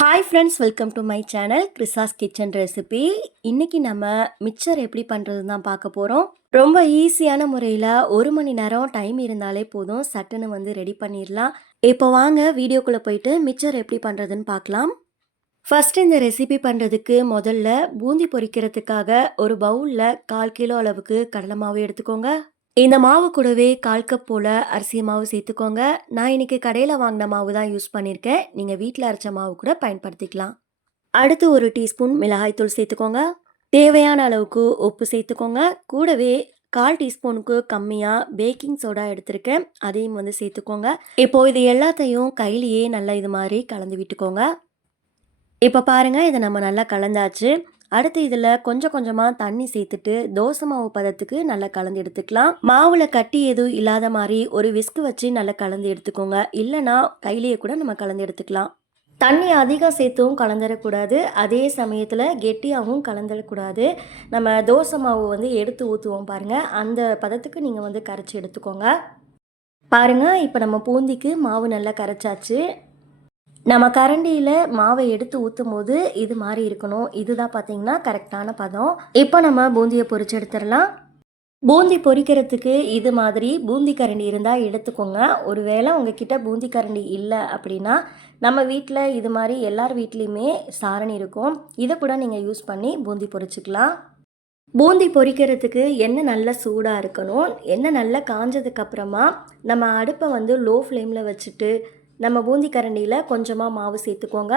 Hi friends, welcome to my channel கிறிஸாஸ் kitchen recipe. இன்னைக்கு நம்ம மிக்சர் எப்படி பண்ணுறதுன்னு தான் பார்க்க போகிறோம். ரொம்ப ஈஸியான முறையில் 1 மணி நேரம் டைம் இருந்தாலே போதும், சட்டுன்னு வந்து ரெடி பண்ணிடலாம். இப்போ வாங்க வீடியோக்குள்ளே போயிட்டு மிக்சர் எப்படி பண்ணுறதுன்னு பார்க்கலாம். ஃபர்ஸ்ட் இந்த ரெசிபி பண்ணுறதுக்கு முதல்ல பூந்தி பொரிக்கிறதுக்காக ஒரு பவுலில் 1/4 கிலோ அளவுக்கு கடலை மாவு எடுத்துக்கோங்க. இந்த மாவு கூடவே 1/4 கப் போல் அரிசி மாவு சேர்த்துக்கோங்க. நான் இன்னைக்கு கடையில் வாங்கின மாவு தான் யூஸ் பண்ணியிருக்கேன். நீங்கள் வீட்டில் அரைச்ச மாவு கூட பயன்படுத்திக்கலாம். அடுத்து 1 டீஸ்பூன் மிளகாய்த்தூள் சேர்த்துக்கோங்க. தேவையான அளவுக்கு உப்பு சேர்த்துக்கோங்க. கூடவே 1/4 டீஸ்பூனுக்கு கம்மியாக பேக்கிங் சோடா எடுத்திருக்கேன், அதையும் வந்து சேர்த்துக்கோங்க. இப்போது இது எல்லாத்தையும் கையிலேயே நல்லா இது மாதிரி கலந்து விட்டுக்கோங்க. இப்போ பாருங்கள், இதை நம்ம நல்லா கலந்தாச்சு. அடுத்து இதில் கொஞ்சம் கொஞ்சமாக தண்ணி சேர்த்துட்டு தோசை மாவு பதத்துக்கு நல்லா கலந்து எடுத்துக்கலாம். மாவில் கட்டி எதுவும் இல்லாத மாதிரி ஒரு விஸ்கு வச்சு நல்லா கலந்து எடுத்துக்கோங்க. இல்லைனா கையிலேயே கூட நம்ம கலந்து எடுத்துக்கலாம். தண்ணி அதிகம் சேர்த்தும் கலந்துடக்கூடாது, அதே சமயத்தில் கெட்டியாகவும் கலந்துடக்கூடாது. நம்ம தோசை மாவு வந்து எடுத்து ஊற்றுவோம் பாருங்கள், அந்த பதத்துக்கு நீங்கள் வந்து கரைச்சி எடுத்துக்கோங்க. பாருங்கள், இப்போ நம்ம பூந்திக்கு மாவு நல்லா கரைச்சாச்சு. நம்ம கரண்டியில் மாவை எடுத்து ஊற்றும் போது இது மாதிரி இருக்கணும். இதுதான் பார்த்தீங்கன்னா கரெக்டான பதம். இப்போ நம்ம பூந்தியை பொரிச்சு எடுத்துடலாம். பூந்தி பொரிக்கிறதுக்கு இது மாதிரி பூந்தி கரண்டி இருந்தால் எடுத்துக்கோங்க. ஒருவேளை உங்ககிட்ட பூந்தி கரண்டி இல்லை அப்படின்னா நம்ம வீட்டில் இது மாதிரி எல்லார் வீட்லேயுமே சாரணி இருக்கும், இதை கூட நீங்கள் யூஸ் பண்ணி பூந்தி பொரிச்சுக்கலாம். பூந்தி பொரிக்கிறதுக்கு எண்ணெய் நல்லா சூடாக இருக்கணும். எண்ணெய் நல்லா காஞ்சதுக்கப்புறமா நம்ம அடுப்பை வந்து லோ ஃப்ளேமில் வச்சுட்டு நம்ம பூந்தி கரண்டியில் கொஞ்சமாக மாவு சேர்த்துக்கோங்க.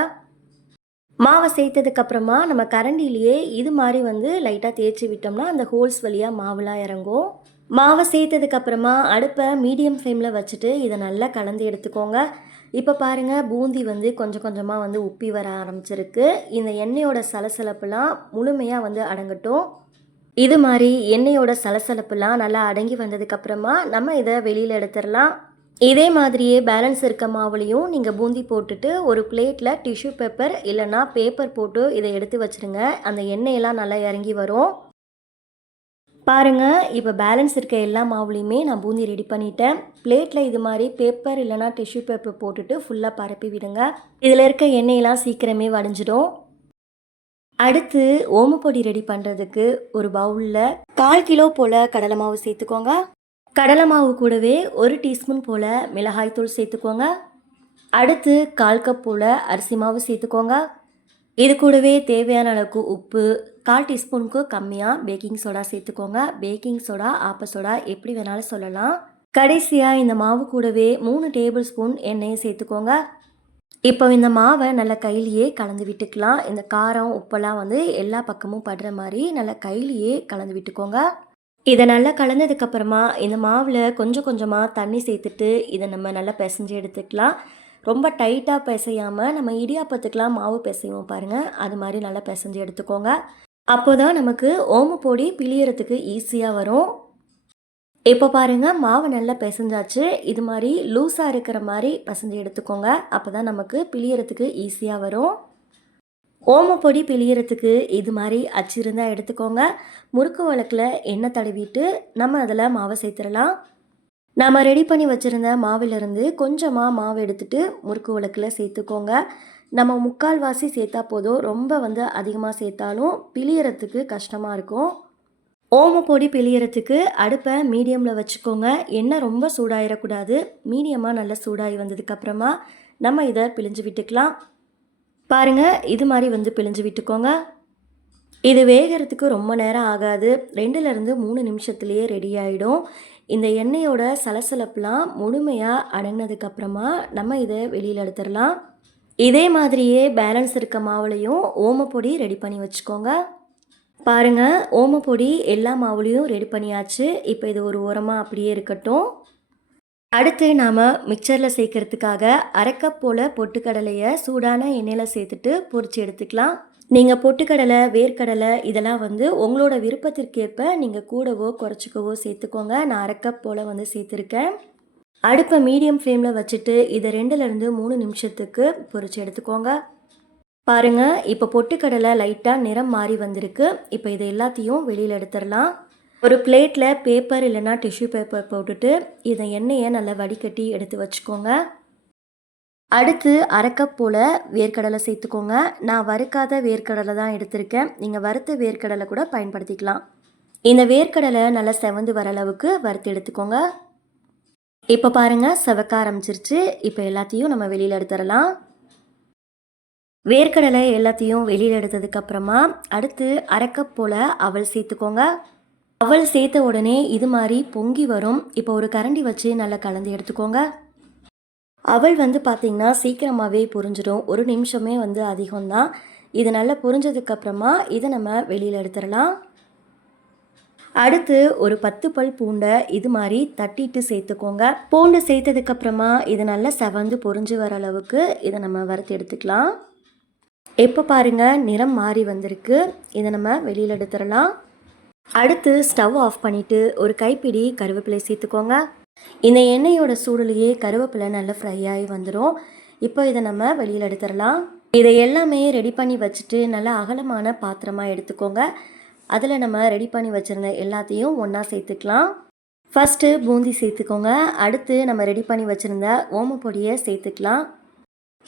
மாவை சேர்த்ததுக்கப்புறமா நம்ம கரண்டிலேயே இது மாதிரி வந்து லைட்டாக தேய்ச்சி விட்டோம்னா அந்த ஹோல்ஸ் வழியாக மாவுலாம் இறங்கும். மாவை சேர்த்ததுக்கப்புறமா அடுப்பை மீடியம் ஃப்ளேமில் வச்சுட்டு இதை நல்லா கலந்து எடுத்துக்கோங்க. இப்போ பாருங்கள், பூந்தி வந்து கொஞ்சம் கொஞ்சமாக வந்து உப்பி வர ஆரம்பிச்சிருக்கு. இந்த எண்ணெயோட சலசலப்புலாம் முழுமையாக வந்து அடங்கட்டும். இது மாதிரி எண்ணெயோட சலசலப்புலாம் நல்லா அடங்கி வந்ததுக்கப்புறமா நம்ம இதை வெளியில் எடுத்துடலாம். இதே மாதிரியே பேலன்ஸ் இருக்க மாவுலையும் நீங்கள் பூந்தி போட்டுட்டு ஒரு பிளேட்டில் டிஷ்யூ பேப்பர் இல்லைன்னா பேப்பர் போட்டு இதை எடுத்து வச்சுருங்க. அந்த எண்ணெயெல்லாம் நல்லா இறங்கி வரும். பாருங்கள், இப்போ பேலன்ஸ் இருக்க எல்லா மாவுலையுமே நான் பூந்தி ரெடி பண்ணிட்டேன். பிளேட்டில் இது மாதிரி பேப்பர் இல்லைனா டிஷ்யூ பேப்பர் போட்டுட்டு ஃபுல்லாக பரப்பி விடுங்க. இதில் இருக்க எண்ணெயெல்லாம் சீக்கிரமே வடிஞ்சிடும். அடுத்து ஓமப்பொடி ரெடி பண்ணுறதுக்கு ஒரு பவுலில் 1/4 கிலோ போல் கடலை மாவு சேர்த்துக்கோங்க. கடலை மாவு கூடவே 1 டீஸ்பூன் போல் மிளகாய்த்தூள் சேர்த்துக்கோங்க. அடுத்து 1/4 கப் போல் அரிசி மாவு சேர்த்துக்கோங்க. இது கூடவே தேவையான அளவுக்கு உப்பு, 1/4 டீஸ்பூனுக்கு கம்மியாக பேக்கிங் சோடா சேர்த்துக்கோங்க. பேக்கிங் சோடா, ஆப்ப சோடா எப்படி வேணாலும் சொல்லலாம். கடைசியாக இந்த மாவு கூடவே 3 டேபிள் ஸ்பூன் எண்ணெயை சேர்த்துக்கோங்க. இப்போ இந்த மாவை நல்லா கையிலேயே கலந்து விட்டுக்கலாம். இந்த காரம் உப்பெல்லாம் வந்து எல்லா பக்கமும் படுற மாதிரி நல்லா கையிலேயே கலந்து விட்டுக்கோங்க. இதை நல்லா கலந்ததுக்கப்புறமா இந்த மாவில் கொஞ்சம் கொஞ்சமாக தண்ணி சேர்த்துட்டு இதை நம்ம நல்லா பிசைஞ்சு எடுத்துக்கலாம். ரொம்ப டைட்டாக பிசையாமல் நம்ம இடியாப்பத்துக்கெலாம் மாவு பிசைவோம் பாருங்கள், அது மாதிரி நல்லா பிசைஞ்சு எடுத்துக்கோங்க. அப்போ தான் நமக்கு ஓமப்பொடி பிழியறதுக்கு ஈஸியாக வரும். இப்போ பாருங்கள், மாவு நல்லா பிசைஞ்சாச்சு. இது மாதிரி லூஸாக இருக்கிற மாதிரி பிசைஞ்சு எடுத்துக்கோங்க. அப்போ தான் நமக்கு பிழியறதுக்கு ஈஸியாக வரும். ஓமப்பொடி பிழியறதுக்கு இது மாதிரி அச்சு இருந்தால் எடுத்துக்கோங்க. முறுக்கு வழக்கில் எண்ணெய் தடவிட்டு நம்ம அதில் மாவை சேர்த்துடலாம். நம்ம ரெடி பண்ணி வச்சுருந்த மாவிலிருந்து கொஞ்சமாக மாவு எடுத்துகிட்டு முறுக்கு வழக்கில் சேர்த்துக்கோங்க. நம்ம 3/4 வாசி சேர்த்தா போதும், ரொம்ப வந்து அதிகமாக சேர்த்தாலும் பிழியறதுக்கு கஷ்டமாக இருக்கும். ஓமப்பொடி பிழியறதுக்கு அடுப்பை மீடியமில் வச்சுக்கோங்க. எண்ணெய் ரொம்ப சூடாயிடக்கூடாது. மீடியமாக நல்லா சூடாகி வந்ததுக்கப்புறமா நம்ம இதை பிழிஞ்சு விட்டுக்கலாம். பாருங்கள், இது மாதிரி வந்து பிழிஞ்சு விட்டுக்கோங்க. இது வேகிறதுக்கு ரொம்ப நேரம் ஆகாது, 2லேருந்து 3 நிமிஷத்துலேயே ரெடி ஆகிடும். இந்த எண்ணெயோட சலசலப்புலாம் முழுமையாக அடங்கினதுக்கப்புறமா நம்ம இதை வெளியில் எடுத்துடலாம். இதே மாதிரியே பேலன்ஸ் இருக்க மாவுலையும் ஓமப்பொடி ரெடி பண்ணி வச்சுக்கோங்க. பாருங்கள், ஓமப்பொடி எல்லா மாவுலையும் ரெடி பண்ணியாச்சு. இப்போ இது ஒரு ஓரமாக அப்படியே இருக்கட்டும். அடுத்து நாம் மிக்சரில் சேர்க்கறதுக்காக 1/2 கப் போல் பொட்டுக்கடலையை சூடான எண்ணெயில் சேர்த்துட்டு பொரித்து எடுத்துக்கலாம். நீங்கள் பொட்டுக்கடலை, வேர்க்கடலை இதெல்லாம் வந்து உங்களோட விருப்பத்திற்கேற்ப நீங்கள் கூடவோ குறைச்சிக்கவோ சேர்த்துக்கோங்க. நான் 1/2 கப் போல் வந்து சேர்த்துருக்கேன். அடுப்பை மீடியம் ஃப்ளேமில் வச்சுட்டு இதை 2லேருந்து 3 நிமிஷத்துக்கு பொரித்து எடுத்துக்கோங்க. பாருங்கள், இப்போ பொட்டுக்கடலை லைட்டாக நிறம் மாறி வந்திருக்கு. இப்போ இதை எல்லாத்தையும் வெளியில் எடுத்துடலாம். ஒரு பிளேட்டில் பேப்பர் இல்லைனா டிஷ்யூ பேப்பர் போட்டுட்டு இதை எண்ணெயை நல்லா வடிகட்டி எடுத்து வச்சுக்கோங்க. அடுத்து அரை கப் போல் வேர்க்கடலை சேர்த்துக்கோங்க. நான் வறுக்காத வேர்க்கடலை தான் எடுத்திருக்கேன். நீங்கள் வறுத்த வேர்க்கடலை கூட பயன்படுத்திக்கலாம். இந்த வேர்க்கடலை நல்லா செவந்து வர அளவுக்கு வறுத்து எடுத்துக்கோங்க. இப்போ பாருங்கள் செவக்க ஆரம்பிச்சிருச்சு. இப்போ எல்லாத்தையும் நம்ம வெளியில் எடுத்துடலாம். வேர்க்கடலை எல்லாத்தையும் வெளியில் எடுத்ததுக்கப்புறமா அடுத்து அரை கப் போல் அவல் சேர்த்துக்கோங்க. அவல் சேர்த்த உடனே இது மாதிரி பொங்கி வரும். இப்போ ஒரு கரண்டி வச்சு நல்லா கலந்து எடுத்துக்கோங்க. அவல் வந்து பார்த்திங்கன்னா சீக்கிரமாகவே பொரிஞ்சிடும். ஒரு நிமிஷமே வந்து அதிகம்தான். இது நல்லா பொரிஞ்சதுக்கப்புறமா இதை நம்ம வெளியில் எடுத்துடலாம். அடுத்து ஒரு 10 பல் பூண்டை இது மாதிரி தட்டிட்டு சேர்த்துக்கோங்க. பூண்டு சேர்த்ததுக்கப்புறமா இது நல்லா செவந்து பொரிஞ்சு வர அளவுக்கு இதை நம்ம வறுத்து எடுத்துக்கலாம். இப்போ பாருங்கள் நிறம் மாறி வந்திருக்கு. இதை நம்ம வெளியில் எடுத்துடலாம். அடுத்து ஸ்டவ் ஆஃப் பண்ணிவிட்டு ஒரு கைப்பிடி கருவேப்பிலை சேர்த்துக்கோங்க. இந்த எண்ணெயோட சூடுலேயே கருவேப்பிலை நல்லா ஃப்ரை ஆகி வந்துடும். இப்போ இதை நம்ம வெளியில் எடுத்துடலாம். இதை எல்லாமே ரெடி பண்ணி வச்சுட்டு நல்லா அகலமான பாத்திரமாக எடுத்துக்கோங்க. அதில் நம்ம ரெடி பண்ணி வச்சுருந்த எல்லாத்தையும் ஒன்றா சேர்த்துக்கலாம். ஃபஸ்ட்டு பூந்தி சேர்த்துக்கோங்க. அடுத்து நம்ம ரெடி பண்ணி வச்சுருந்த ஓமப்பொடியை சேர்த்துக்கலாம்.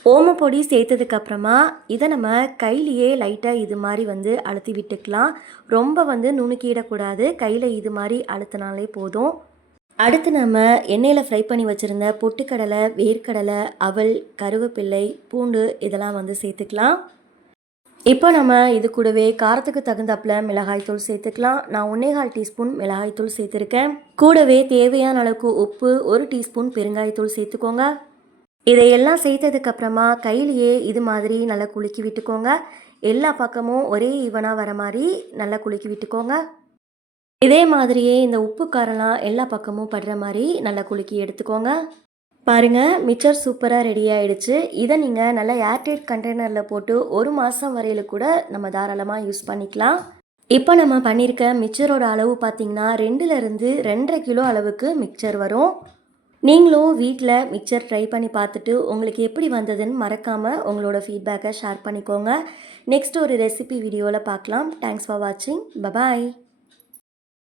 ஓமப்பொடி சேர்த்ததுக்கப்புறமா இதை நம்ம கையிலையே லைட்டாக இது மாதிரி வந்து அழுத்தி விட்டுக்கலாம். ரொம்ப வந்து நுணுக்கிடக்கூடாது. கையில் இது மாதிரி அழுத்தினாலே போதும். அடுத்து நம்ம எண்ணெயில் ஃப்ரை பண்ணி வச்சுருந்த பொட்டுக்கடலை, வேர்க்கடலை, அவல், கருவேப்பிள்ளை, பூண்டு இதெல்லாம் வந்து சேர்த்துக்கலாம். இப்போ நம்ம இது கூடவே காரத்துக்கு தகுந்தாப்பில் மிளகாய்த்தூள் சேர்த்துக்கலாம். நான் 1.25 டீஸ்பூன் மிளகாய்த்தூள் சேர்த்துருக்கேன். கூடவே தேவையான அளவுக்கு உப்பு, 1 டீஸ்பூன் பெருங்காயத்தூள் சேர்த்துக்கோங்க. இதையெல்லாம் சேர்த்ததுக்கப்புறமா கையிலையே இது மாதிரி நல்லா குலுக்கி விட்டுக்கோங்க. எல்லா பக்கமும் ஒரே ஈவனாக வர மாதிரி நல்லா குலுக்கி விட்டுக்கோங்க. இதே மாதிரியே இந்த உப்பு காரம்லாம் எல்லா பக்கமும் படுற மாதிரி நல்லா குலுக்கி எடுத்துக்கோங்க. பாருங்கள் மிக்சர் சூப்பராக ரெடி ஆகிடுச்சு. இதை நீங்கள் நல்லா ஏர்டைட் கண்டெய்னரில் போட்டு 1 மாதம் வரையில் கூட நம்ம தாராளமாக யூஸ் பண்ணிக்கலாம். இப்போ நம்ம பண்ணியிருக்க மிக்சரோட அளவு பார்த்திங்கன்னா 2லேருந்து 2.5 கிலோ அளவுக்கு மிக்சர் வரும். நீங்களும் வீட்டில் மிக்சர் ட்ரை பண்ணி பார்த்துட்டு உங்களுக்கு எப்படி வந்ததுன்னு மறக்காமல் உங்களோட ஃபீட்பேக்கை ஷேர் பண்ணிக்கோங்க. நெக்ஸ்ட் ஒரு ரெசிபி வீடியோவில் பார்க்கலாம். தேங்க்ஸ் ஃபார் வாட்சிங். பபாய்.